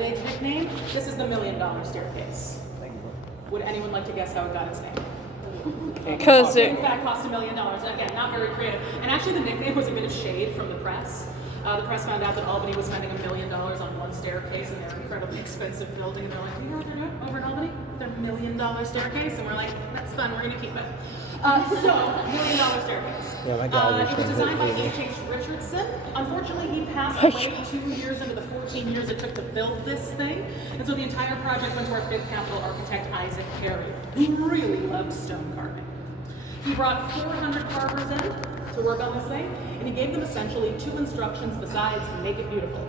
old age nickname. This is the $1 Million Staircase. Would anyone like to guess how it got its name? Because in fact cost $1 million. Again, not very creative. And actually the nickname was a bit of shade from the press. The press found out that Albany was spending $1 million on one staircase in their incredibly expensive building, and they're like, you know what they're doing over in Albany? Their $1 million staircase, and we're like, that's fun, we're gonna keep it. So, $1 million staircase. Yeah, my dad was it was designed by trying to H.H. Richardson. Unfortunately, he passed away 2 years into the 14 years it took to build this thing, and so the entire project went to our fifth capital architect, Isaac Carrier, who really loved stone carving. He brought 400 carvers in to work on this thing, and he gave them essentially 2 instructions besides make it beautiful.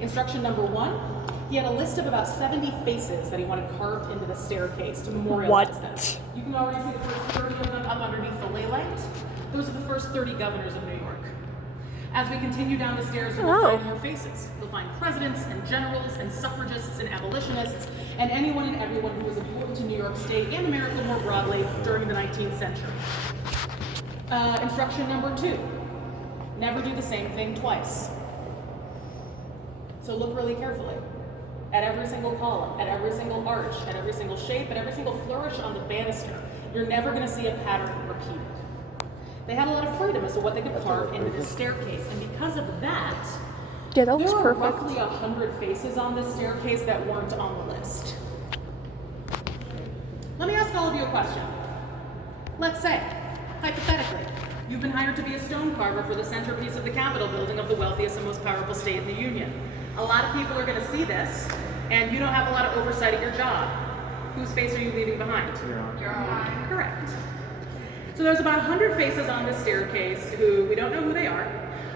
Instruction number 1, he had a list of about 70 faces that he wanted carved into the staircase to memorialize them. You can already see the first 30 of them up underneath the ley light. Those are the first 30 governors of New York. As we continue down the stairs, you'll find more faces. You'll find presidents and generals and suffragists and abolitionists and anyone and everyone who was important to New York State and America more broadly during the 19th century. Instruction number 2, never do the same thing twice. So look really carefully at every single column, at every single arch, at every single shape, at every single flourish on the banister. You're never going to see a pattern repeated. They had a lot of freedom as to what they could carve into this staircase, and because of that, yeah, that was there were perfect. roughly 100 faces on this staircase that weren't on the list. Let me ask all of you a question. Let's say, hypothetically, you've been hired to be a stone carver for the centerpiece of the Capitol building of the wealthiest and most powerful state in the Union. A lot of people are going to see this, and you don't have a lot of oversight at your job. Whose face are you leaving behind? Your own. Correct. So there's about 100 faces on this staircase who we don't know who they are.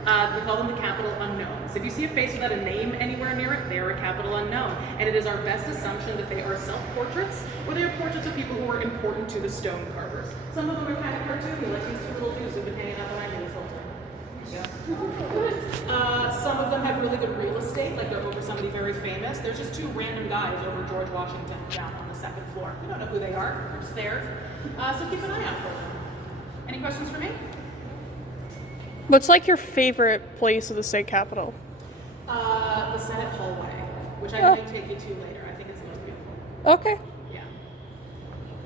We call them the Capital Unknowns. If you see a face without a name anywhere near it, they are a Capital Unknown. And it is our best assumption that they are self-portraits, or they are portraits of people who were important to the stone carvers. Some of them are kind of cartoony, like these 2 little dudes who've been hanging out behind me this whole time. Yeah. Some of them have really good real estate, like they're over somebody very famous. There's just 2 random guys over George Washington down on the 2nd floor. We don't know who they are, they're just there. So keep an eye out for them. Any questions for me? What's like your favorite place of the state capitol? The Senate hallway, which I might take you to later. I think it's the most beautiful. Okay. Yeah.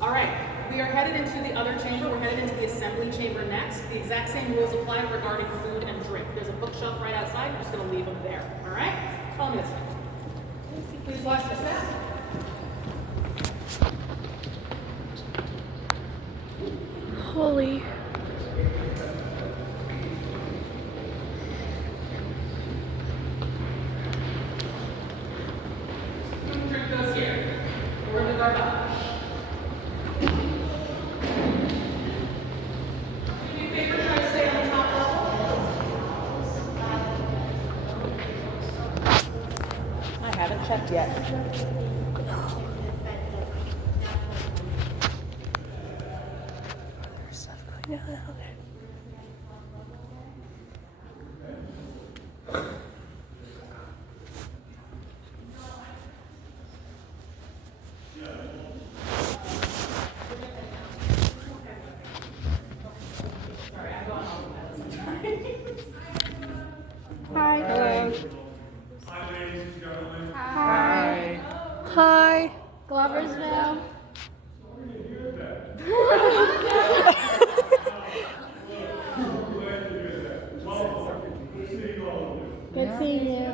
All right. We are headed into the other chamber. We're headed into the assembly chamber next. The exact same rules apply regarding food and drink. There's a bookshelf right outside. We're just going to leave them there. All right? Follow me this way. Please watch this now. Holy. Drink goes here. Or in the garbage. Do me a favor, try to stay on the top level. I haven't checked yet. There's stuff going on out there. Hi. Hello. Hi, ladies and gentlemen. Hi. Hi. Gloversville. Good seeing you.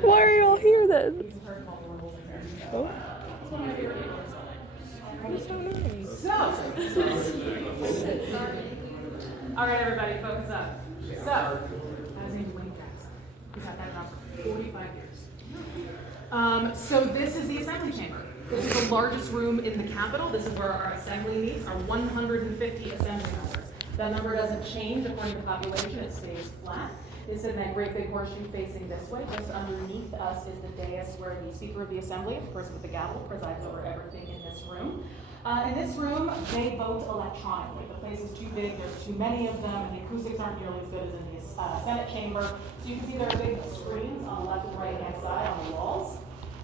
Why are you all here then? Oh. All right, everybody, focus up. So, that is named Wayne Jackson. He's had that job for 45 years. So this is the assembly chamber. This is the largest room in the Capitol. This is where our assembly meets, our 150 assembly members. That number doesn't change according to population, it stays flat. It's in that great big horseshoe facing this way. Just underneath us is the dais where the Speaker of the Assembly, the person with the gavel, presides over everything in this room. In this room, they vote electronically. The place is too big, there's too many of them, and the acoustics aren't nearly as good as in the Senate chamber. So you can see there are big screens on the left and right hand side on the walls.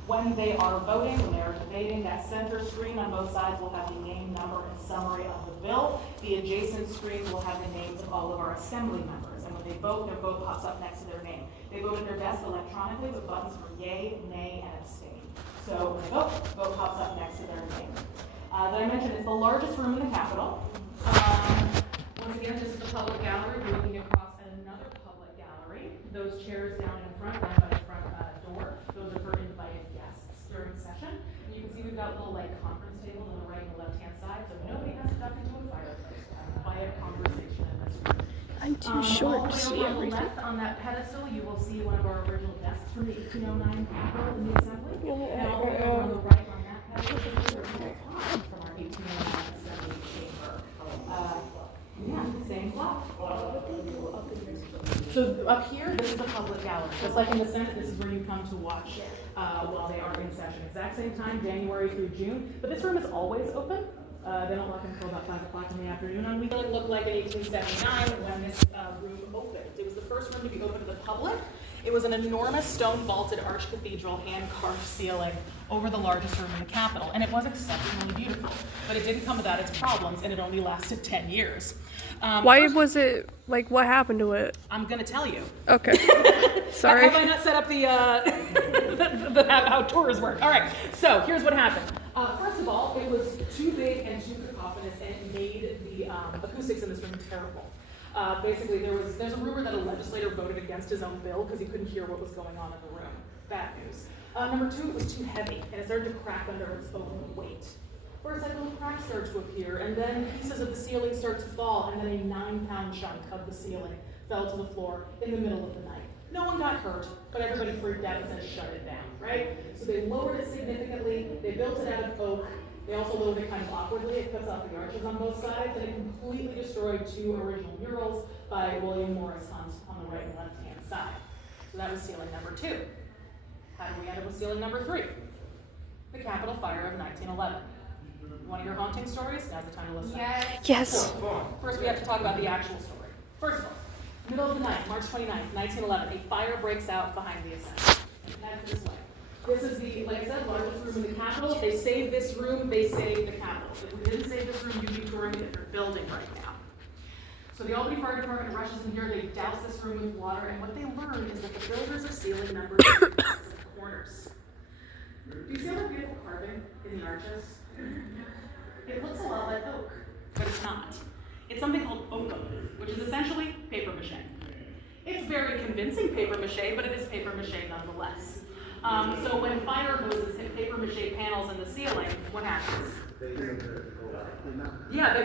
When they are voting, when they are debating, that center screen on both sides will have the name, number, and summary of the bill. The adjacent screens will have the names of all of our assembly members. And when they vote, their vote pops up next to their name. They vote at their desk electronically with buttons for yay, nay, and abstain. So when they vote pops up next to their name. As I mentioned, it's the largest room in the Capitol. Once again, this is the public gallery. We're looking across at another public gallery. Those chairs down in front, down by the front door, those are for invited guests during session. And you can see we've got little like conference tables on the right and the left-hand side, so nobody has to duck into a fireplace. Quiet conversation in this room. I'm too short to see On the everything. left, on that pedestal, you will see one of our original desks from the 1809 Capitol in the Assembly. And all the way over on the right on that pedestal is the original clock from our 1809 Assembly chamber. Yeah, same clock. So up here, this is the public gallery. Just like in the Senate, this is where you come to watch while they are in session. Exact same time, January through June. But this room is always open. They don't lock until about 5 o'clock in the afternoon on weekends. It looked like in 1879 when this room opened. It was the first room to be open to the public. It was an enormous stone vaulted archcathedral hand-carved ceiling over the largest room in the Capitol, and it was exceptionally beautiful. But it didn't come without its problems, and it only lasted 10 years. Why was it, like, what happened to it? I'm gonna tell you. Okay. Sorry. Have I not set up the, how tours work? All right, so here's what happened. First of all, it was too big and too cacophonous, and it made the acoustics in this room terrible. Basically, there's a rumor that a legislator voted against his own bill because he couldn't hear what was going on in the room. Bad news. Number two, it was too heavy, and it started to crack under its own weight. For a second, little cracks started to appear, and then pieces of the ceiling started to fall, and then a 9-pound chunk of the ceiling fell to the floor in the middle of the night. No one got hurt, but everybody freaked out and said, shut it down, right? So they lowered it significantly, they built it out of oak, they also lowered it kind of awkwardly, it cuts off the arches on both sides, and it completely destroyed 2 original murals by William Morris Hunt on the right and left-hand side. So that was ceiling number 2. How did we end up with ceiling number 3? The Capitol Fire of 1911. You want to hear haunting stories? Now's the time to listen. Yes. First, we have to talk about the actual story. First of all, middle of the night, March 29th, 1911, a fire breaks out behind the Assembly. And that's this way. This is the, like I said, largest room in the Capitol. They save this room, they save the Capitol. If we didn't save this room, you'd be touring a different building right now. So the Albany Fire Department rushes in here, they douse this room with water, and what they learn is that the builders are ceiling numbers in corners. Do you see all that beautiful carving in the arches? It looks a lot like oak, but it's not. It's something called oakum, which is essentially paper mache. It's very convincing paper mache, but it is paper mache nonetheless. So when fire hoses hit paper mache panels in the ceiling, what happens? Yeah, they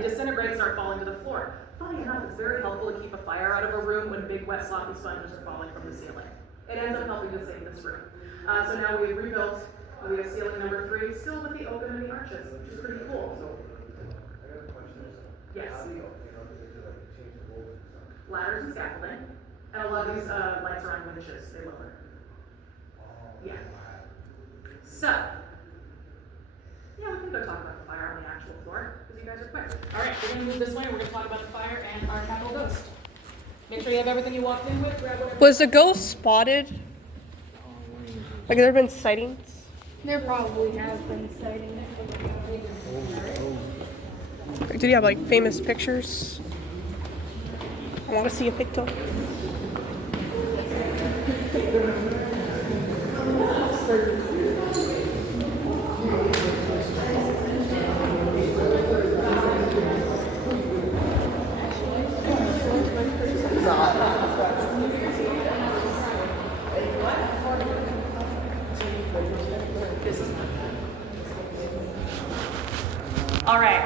disintegrate and start falling to the floor. Funny enough, it's very helpful to keep a fire out of a room when big wet sloppy sponges are falling from the ceiling. It ends up helping to save this room. So now we've rebuilt, we have ceiling number 3, still with the oakum and the arches, which is pretty cool. Yes. Ladders and scaffolding, and a lot of these lights are on winches, they lower. Yeah. So, yeah, we can go talk about the fire on the actual floor, because you guys are quick. All right, we're gonna move this way, we're gonna talk about the fire and our Capitol ghost. Make sure you have everything you walked in with, grab whatever. Was the ghost spotted? Like, have there been sightings? There probably has been sightings. Like, did he have, like, famous pictures? I want to see a picture. All right,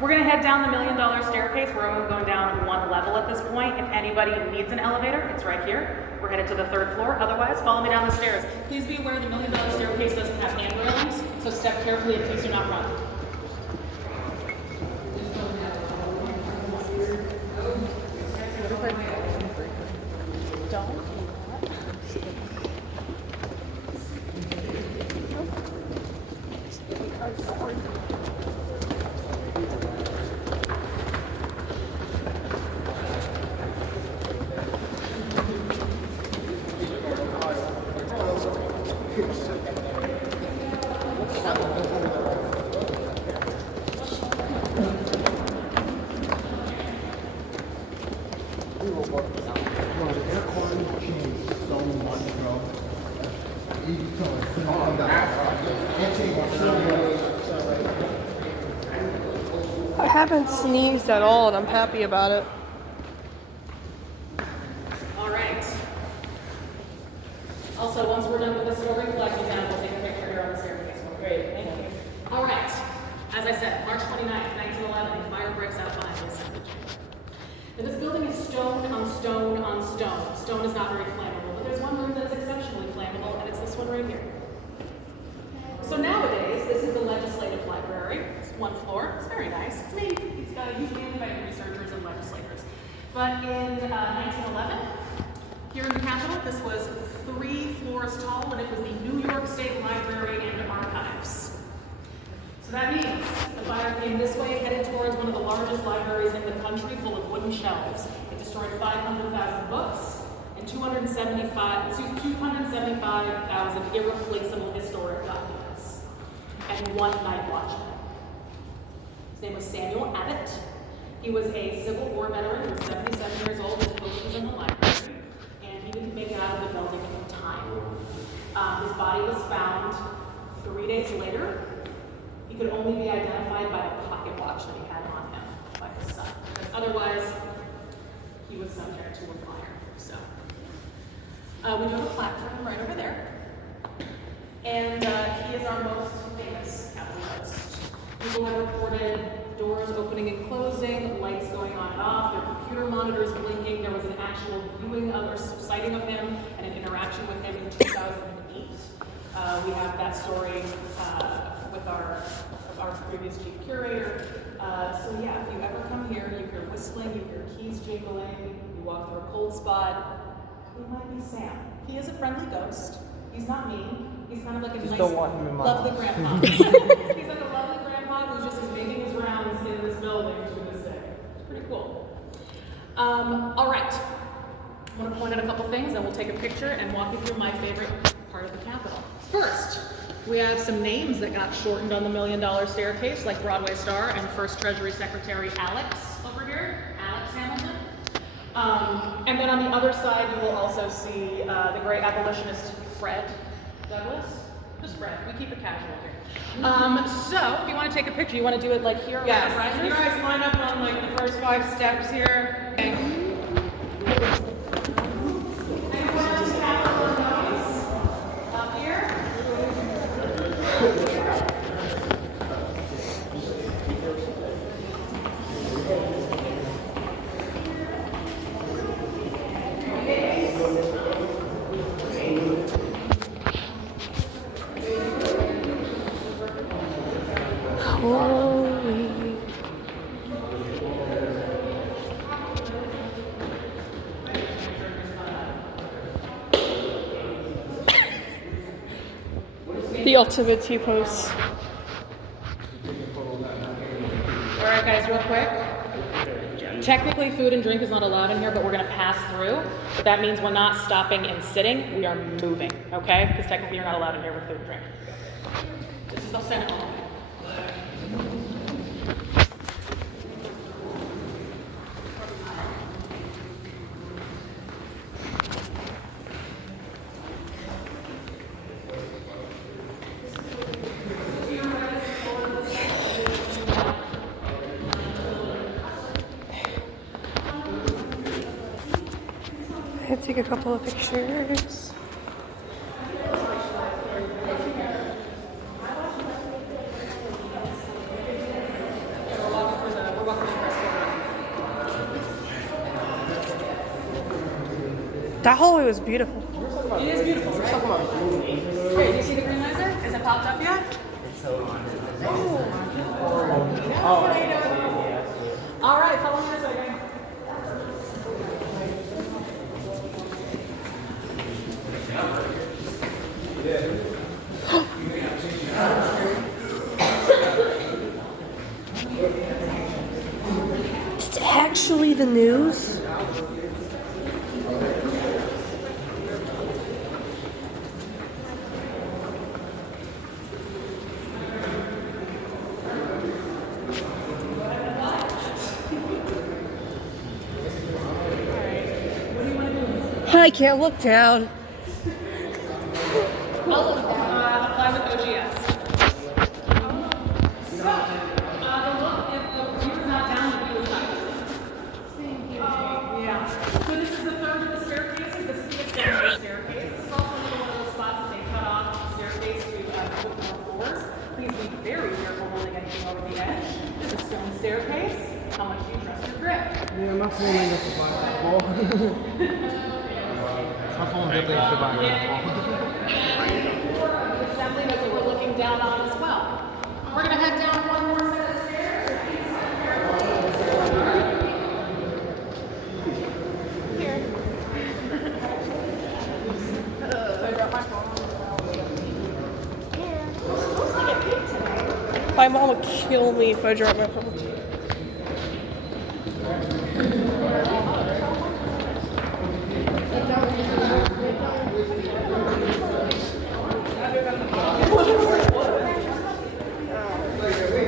we're gonna head down the $1 million staircase. We're only going down 1 level at this point. If anybody needs an elevator, it's right here. We're headed to the 3rd floor. Otherwise, follow me down the stairs. Please be aware the $1 million staircase doesn't have handrailings, so step carefully and please do not run. haven't sneezed at all, and I'm happy about it. All right. Also, once we're done with the story, flag me down. We'll take a picture here on the staircase. Great, thank you. All right. As I said, March 29th, 1911, a fire breaks out behind the assembly chamber. Now, this building is stone on stone on stone. Stone is not very flammable, but there's one room that's exceptionally flammable, and it's this one right here. So nowadays, this is the legislative library. It's one floor. It's very nice. It's used mainly by researchers and legislators. But in 1911, here in the Capitol, this was 3 floors tall, and it was the New York State Library and Archives. So that means the fire came this way, headed towards one of the largest libraries in the country, full of wooden shelves. It destroyed 500,000 books and 275,000 irreplaceable historic documents, and one night watchman. His name was Samuel Abbott. He was a Civil War veteran who was 77 years old. His post was in the library, and he didn't make it out of the building in time. His body was found 3 days later. He could only be identified by the pocket watch that he had on him by his son, because otherwise he was subject to a fire. So we do have a plaque for him right over there, and he is our most famous Capitol Ghost. People have reported doors opening and closing, lights going on and off, their computer monitors blinking. There was an actual viewing of or sighting of him and an interaction with him in 2008. We have that story with our previous chief curator. So yeah, if you ever come here, you hear whistling, you hear keys jingling, you walk through a cold spot, it might be Sam. He is a friendly ghost. He's not mean. He's kind of like a nice, lovely grandpa. He's like a lovely grandpa who just is making his rounds in this building to this day. It's pretty cool. All right. I'm going to point out a couple things, and we'll take a picture and walk you through my favorite part of the Capitol. First, we have some names that got shortened on the $1 Million Staircase, like Broadway star and First Treasury Secretary Alex over here, Alex Hamilton. And then on the other side, you will also see the great abolitionist Fred Douglass. Just Fred. We keep it casual here. So, if you want to take a picture, you want to do it like here? Yes. Right? You guys line up on like the first 5 steps here. Anyone else have one of those? Up here? The ultimate T-pose. All right, guys, real quick. Technically, food and drink is not allowed in here, but we're going to pass through. But that means we're not stopping and sitting. We are moving, okay? Because technically, you're not allowed in here with food and drink. This is the Senate hall. I take a couple of pictures. That hallway was beautiful. It is beautiful, right? Wait, do you see the green laser? Is it popped up yet? All right, follow me this way, guys. It's actually the news. I can't look down. I'll apply with OGS. So, the look, if the viewer's not Yeah, my phone ain't gonna survive that fall. My phone definitely ain't survive that fall. Assembly that we're looking down on as well. We're gonna head down one more set of stairs. My mom would kill me if I dropped my phone.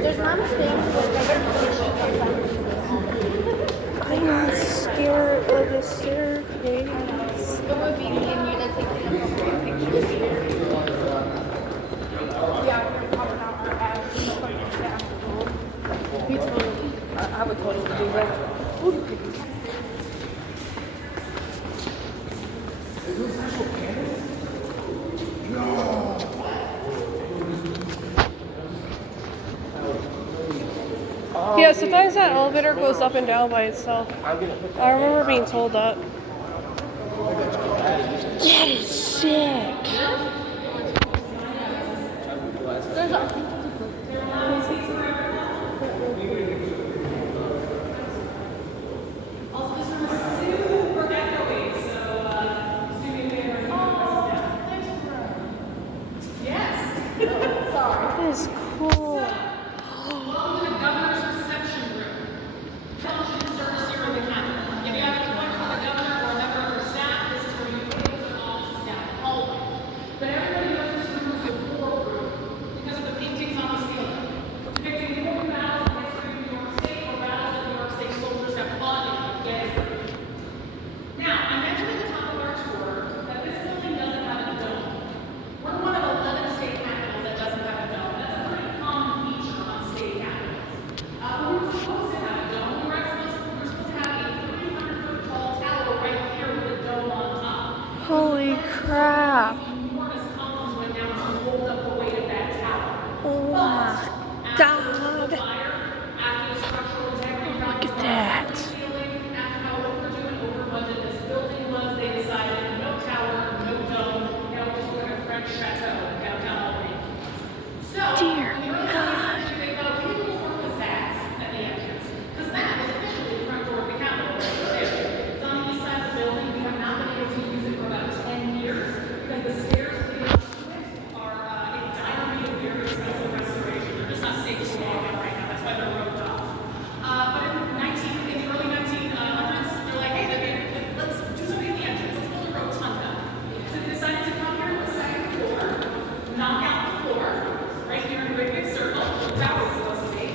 There's not a thing I'm scared of the staircase. It would be me and you that take the pictures. Yeah, we're probably not our ass. Me totally. I would totally do that. Yeah, sometimes that elevator goes up and down by itself. I remember being told that. That is sick. There's a Also, this room is super echoey, so assuming we ever Yes. That is cool. Welcome to the governor's reception room. Television service here in the Capitol. If you have a question for the governor or a member of her staff, this is where you put the offices down the hallway. But everybody knows this room is a war room because of the paintings on the ceiling. Depicting war battles in the history of New York State or battles that New York State soldiers have fought in Gettysburg. Now, I mentioned at the top of our tour that this building doesn't have a dome. We're one of 11 state capitals that doesn't have a dome. That's a pretty common feature on state capitals. We were supposed to have a dome. We were supposed to have a 300-foot tall tower right here with a dome on top. Holy crap. Enormous columns went down to hold up the weight of that tower. Oh my After god. the fire, after the structural integrity Look at problems, that. after how overdue and over budget this building was, they decided no tower, no dome, now we're just going to French chateau downtown Albany. So, Dear in the early 20th century, they thought we need more pizzazz at the entrance. Because that is officially the front door of the Capitol right there. It's on the east side of the building. We have not been able to use it for about 10 years because the stairs leading up to it are in dire need of very expensive restoration. They're just not safe to walk on right now. That's why they're roped off. But in the early 1900s, they're like, hey, let's do something at the entrance. Let's build a rotunda. So they decided to come here to the second floor, knock out the floor, right here in a great big circle, where the tower is supposed to be,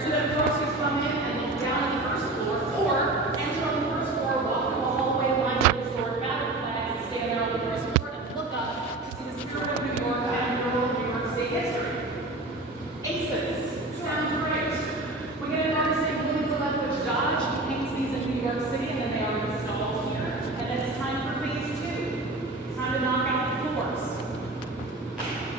so that folks could come in and look down on the first floor, or enter on the first floor, walk through a hallway lined with historic battle flags, and stand there on the first floor and look up to see the spirit of New York and New York State history. Aces. Sounds great. We get an artist named William DeLethbridge Dodge who paints these in New York City, and then they are installed here. And then it's time for phase 2. It's time to knock out the floors.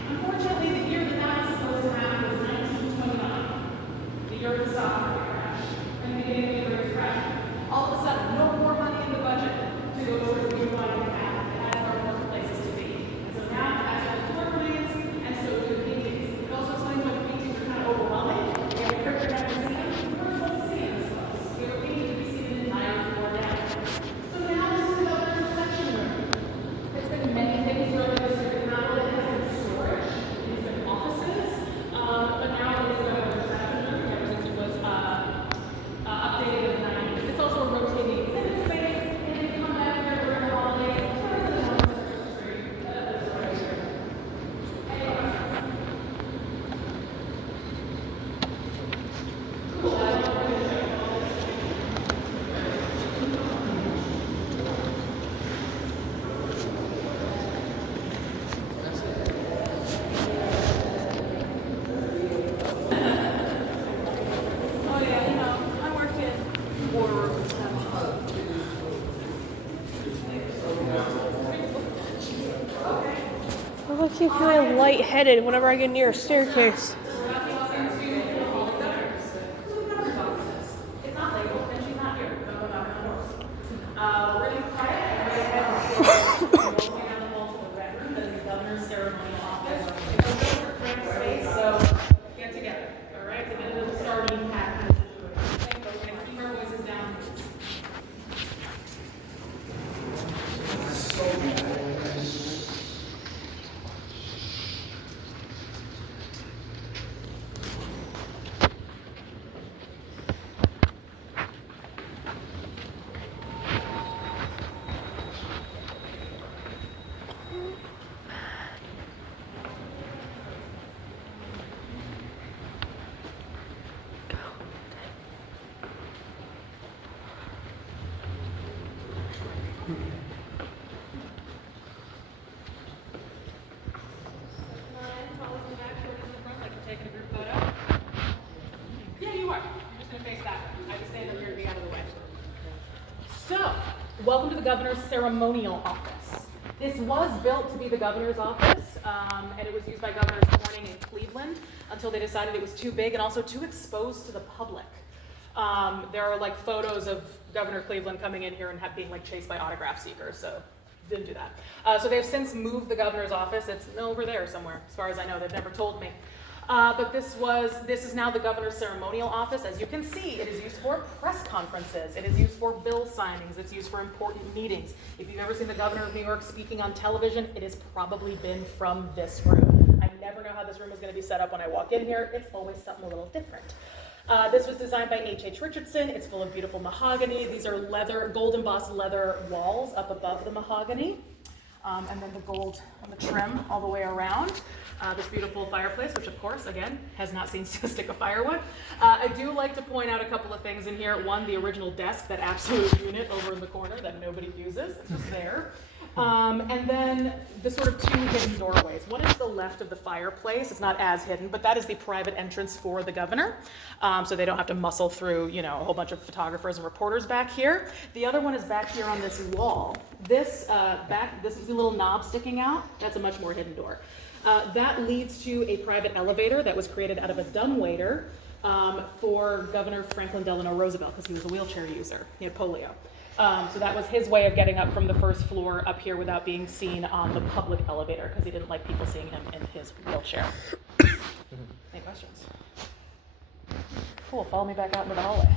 Unfortunately, the year that that was supposed to happen was 1929, the year of the stock market crash, and the beginning of the Great Depression. All of a sudden, no more money in the budget to go towards beautifying the Capitol. It has no more places to be. And so now, as the floor plans, and so do the paintings. It also explains why the paintings are kind of overwhelming. We have a picture never seen them. First one to see in this place. We have a painting to be seen an entire floor down. So now this is the governor's reception room. It's been many things throughout the history of the Capitol. It has been storage, it's been offices, but now it is the governor's reception room ever since it was updated in the 90s. It's also a rotating exhibit space, and they come back here during the holidays. Oh yeah, you know, I work in water reception. I keep feeling lightheaded whenever I get near a staircase. It's not labeled, and she's not here. governor's ceremonial office. This was built to be the governor's office, and it was used by Governors Corning and Cleveland until they decided it was too big and also too exposed to the public. There are like photos of Governor Cleveland coming in here and being like chased by autograph seekers, so didn't do that. So they've since moved the governor's office. It's over there somewhere, as far as I know. They've never told me. But this is now the governor's ceremonial office. As you can see, it is used for press conferences. It is used for bill signings. It's used for important meetings. If you've ever seen the governor of New York speaking on television, it has probably been from this room. I never know how this room is going to be set up when I walk in here. It's always something a little different. This was designed by H.H. Richardson. It's full of beautiful mahogany. These are gold embossed leather walls up above the mahogany. And then the gold on the trim all the way around. This beautiful fireplace, which of course, again, has not seen a stick of firewood. I do like to point out a couple of things in here. One, the original desk, that absolute unit over in the corner that nobody uses. It's just there. And then the sort of two hidden doorways. One is to the left of the fireplace. It's not as hidden, but that is the private entrance for the governor. So they don't have to muscle through, a whole bunch of photographers and reporters back here. The other one is back here on this wall. This is the little knob sticking out. That's a much more hidden door. That leads to a private elevator that was created out of a dumbwaiter for Governor Franklin Delano Roosevelt, because he was a wheelchair user. He had polio. So that was his way of getting up from the first floor up here without being seen on the public elevator, because he didn't like people seeing him in his wheelchair. Any questions? Cool, follow me back out into the hallway.